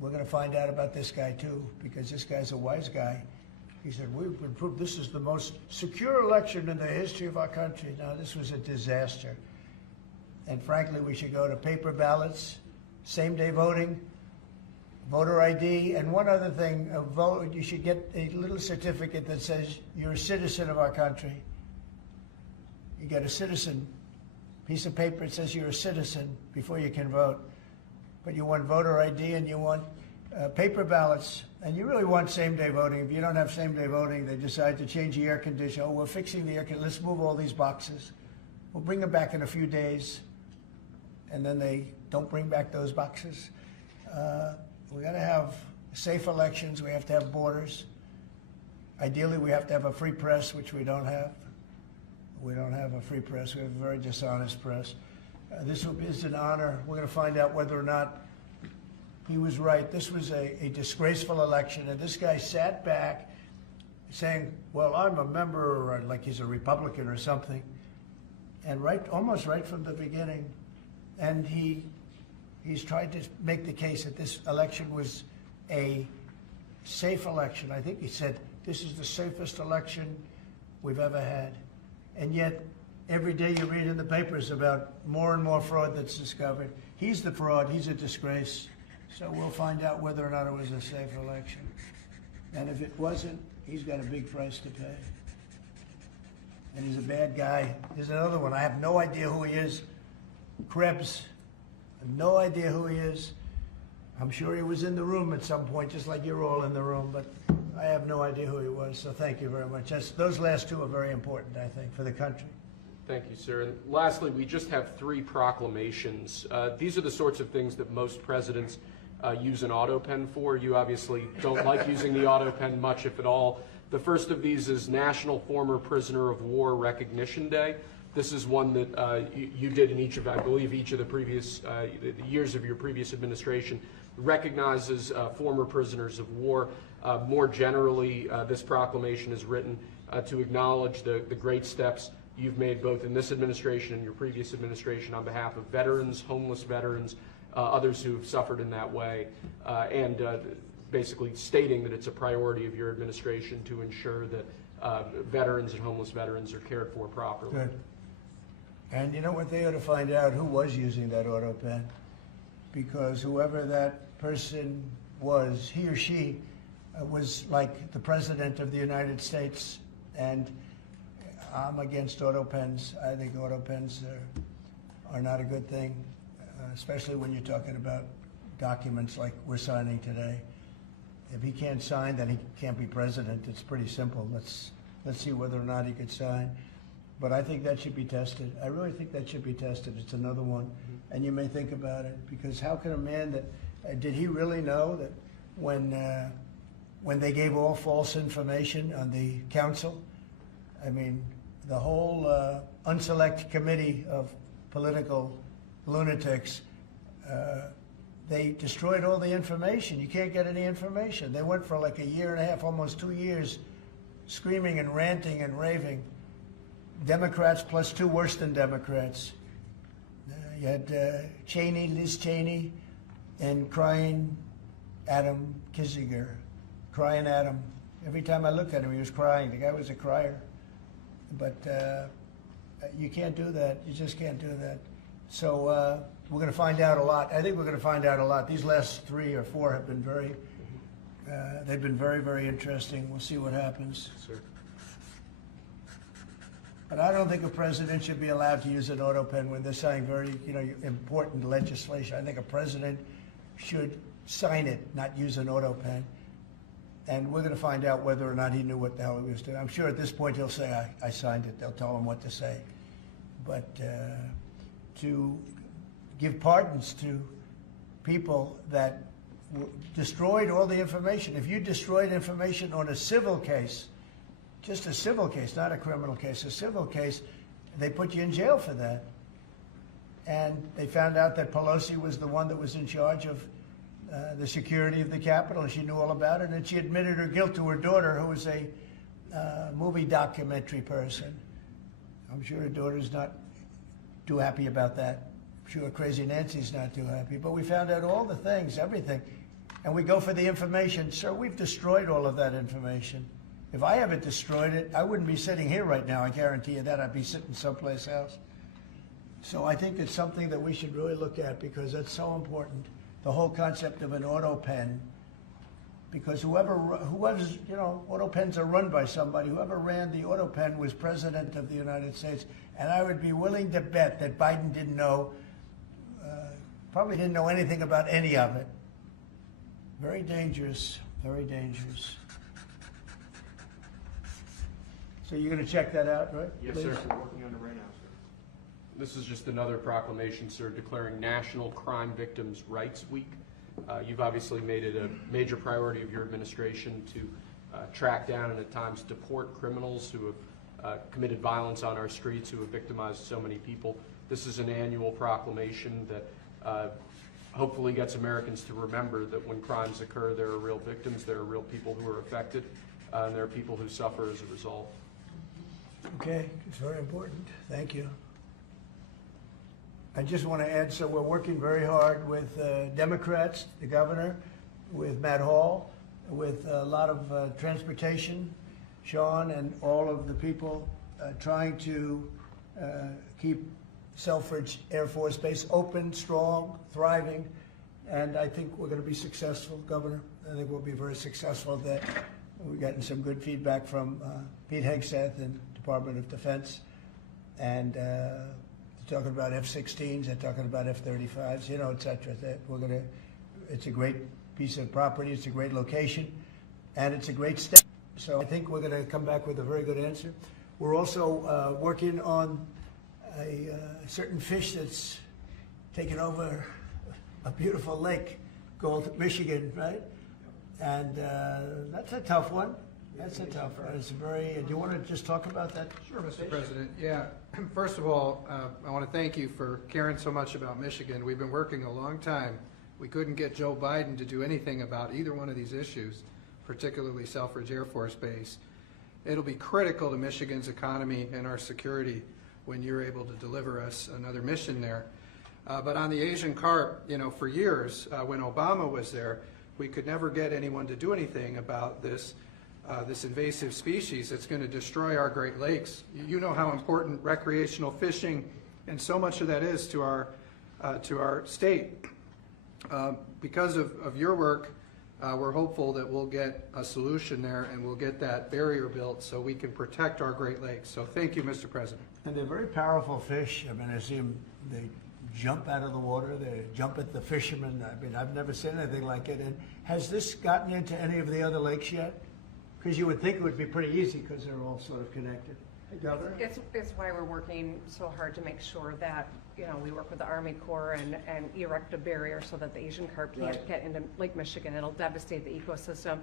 we're going to find out about this guy too, because this guy's a wise guy. He said, we've been proved this is the most secure election in the history of our country. Now, this was a disaster. And frankly, we should go to paper ballots, same-day voting, voter ID, and one other thing, you should get a little certificate that says you're a citizen of our country. You get a citizen piece of paper that says you're a citizen before you can vote. But you want voter ID and you want paper ballots, and you really want same-day voting. If you don't have same-day voting, they decide to change the air conditioner. Oh, we're fixing the air conditioner. Let's move all these boxes. We'll bring them back in a few days, and then they don't bring back those boxes. We got to have safe elections. We have to have borders. Ideally, we have to have a free press, which we don't have. We don't have a free press. We have a very dishonest press. This is an honor. We're going to find out whether or not he was right. This was a disgraceful election, and this guy sat back saying, well, I'm a member, or like he's a Republican or something, and almost right from the beginning. And he's tried to make the case that this election was a safe election. I think he said, this is the safest election we've ever had. And yet, every day you read in the papers about more and more fraud that's discovered. He's the fraud. He's a disgrace. So we'll find out whether or not it was a safe election. And if it wasn't, he's got a big price to pay. And he's a bad guy. There's another one. I have no idea who he is. Krebs. I have no idea who he is. I'm sure he was in the room at some point, just like you're all in the room, but I have no idea who he was. So thank you very much. Those last two are very important, I think, for the country. Thank you, sir. And lastly, we just have 3 proclamations. These are the sorts of things that most presidents use an Autopen for. You obviously don't like using the Autopen much, if at all. The first of these is National Former Prisoner of War Recognition Day. This is one that you did in each of, I believe, each of the previous the years of your previous administration. Recognizes former prisoners of war. More generally, this proclamation is written to acknowledge the great steps you've made both in this administration and your previous administration on behalf of veterans, homeless veterans, others who have suffered in that way, and basically stating that it's a priority of your administration to ensure that veterans and homeless veterans are cared for properly. Good. And you know what? They ought to find out who was using that Autopen, because whoever that person was, he or she was like the President of the United States. And I'm against Autopens. I think Autopens are not a good thing, especially when you're talking about documents like we're signing today. If he can't sign, then he can't be president. It's pretty simple. Let's see whether or not he could sign. But I think that should be tested. I really think that should be tested. It's another one. And you may think about it, because how can a man that, did he really know that when they gave all false information on the council, I mean, the whole unselect committee of political lunatics, they destroyed all the information. You can't get any information. They went for like a year and a half, almost 2 years, screaming and ranting and raving. Democrats plus two worse than Democrats. You had Cheney, Liz Cheney, and crying Adam Kinzinger. Crying Adam. Every time I looked at him, he was crying. The guy was a crier. But you can't do that. You just can't do that. So we're going to find out a lot. I think we're going to find out a lot. These last 3 or 4 have been they've been very, very interesting. We'll see what happens. Sir. But I don't think a president should be allowed to use an Autopen when they're signing very, important legislation. I think a president should sign it, not use an Autopen. And we're going to find out whether or not he knew what the hell he was doing. I'm sure at this point he'll say, I signed it. They'll tell him what to say. But to give pardons to people that destroyed all the information. If you destroyed information on a civil case, just a civil case, not a criminal case, a civil case, they put you in jail for that. And they found out that Pelosi was the one that was in charge of the security of the Capitol, and she knew all about it, and she admitted her guilt to her daughter, who was a movie documentary person. I'm sure her daughter's not too happy about that. I'm sure Crazy Nancy's not too happy. But we found out all the things, everything. And we go for the information. Sir, we've destroyed all of that information. If I haven't destroyed it, I wouldn't be sitting here right now. I guarantee you that. I'd be sitting someplace else. So I think it's something that we should really look at, because that's so important. The whole concept of an Autopen, because whoever's, Autopens are run by somebody. Whoever ran the Autopen was President of the United States. And I would be willing to bet that Biden didn't know, probably didn't know anything about any of it. Very dangerous, very dangerous. So you're going to check that out, right? Yes, please? sir. We're working on it right now, sir. This is just another proclamation, sir, declaring National Crime Victims' Rights Week. You've obviously made it a major priority of your administration to track down and at times deport criminals who have committed violence on our streets, who have victimized so many people. This is an annual proclamation that hopefully gets Americans to remember that when crimes occur, there are real victims, there are real people who are affected, and there are people who suffer as a result. Okay, it's very important. Thank you. I just want to add, so we're working very hard with Democrats, the governor, with Matt Hall, with a lot of transportation, Sean, and all of the people trying to keep Selfridge Air Force Base open, strong, thriving, and I think we're going to be successful, Governor. I think we'll be very successful at that. We've gotten some good feedback from Pete Hegseth and Department of Defense, and they're talking about F-16s, they're talking about F-35s, et cetera. That it's a great piece of property, it's a great location, and it's a great step. So I think we're going to come back with a very good answer. We're also working on a certain fish that's taken over a beautiful lake called Michigan, right? And that's a tough one. That's a tough one. It's very, do you want to just talk about that? Sure, Mr. President. Yeah, first of all, I want to thank you for caring so much about Michigan. We've been working a long time. We couldn't get Joe Biden to do anything about either one of these issues, particularly Selfridge Air Force Base. It'll be critical to Michigan's economy and our security when you're able to deliver us another mission there. But on the Asian carp, you know, for years, when Obama was there, we could never get anyone to do anything about this invasive species that's going to destroy our Great Lakes. You know how important recreational fishing and so much of that is to our state. Because of your work, we're hopeful that we'll get a solution there and we'll get that barrier built so we can protect our Great Lakes. So thank you, Mr. President. And they're very powerful fish. I mean, I see them, they jump out of the water, they jump at the fishermen. I mean, I've never seen anything like it. And has this gotten into any of the other lakes yet? Because you would think it would be pretty easy because they're all sort of connected. Hey, Governor? It's why we're working so hard to make sure that, you know, we work with the Army Corps and erect a barrier so that the Asian carp can't get into Lake Michigan. It'll devastate the ecosystem.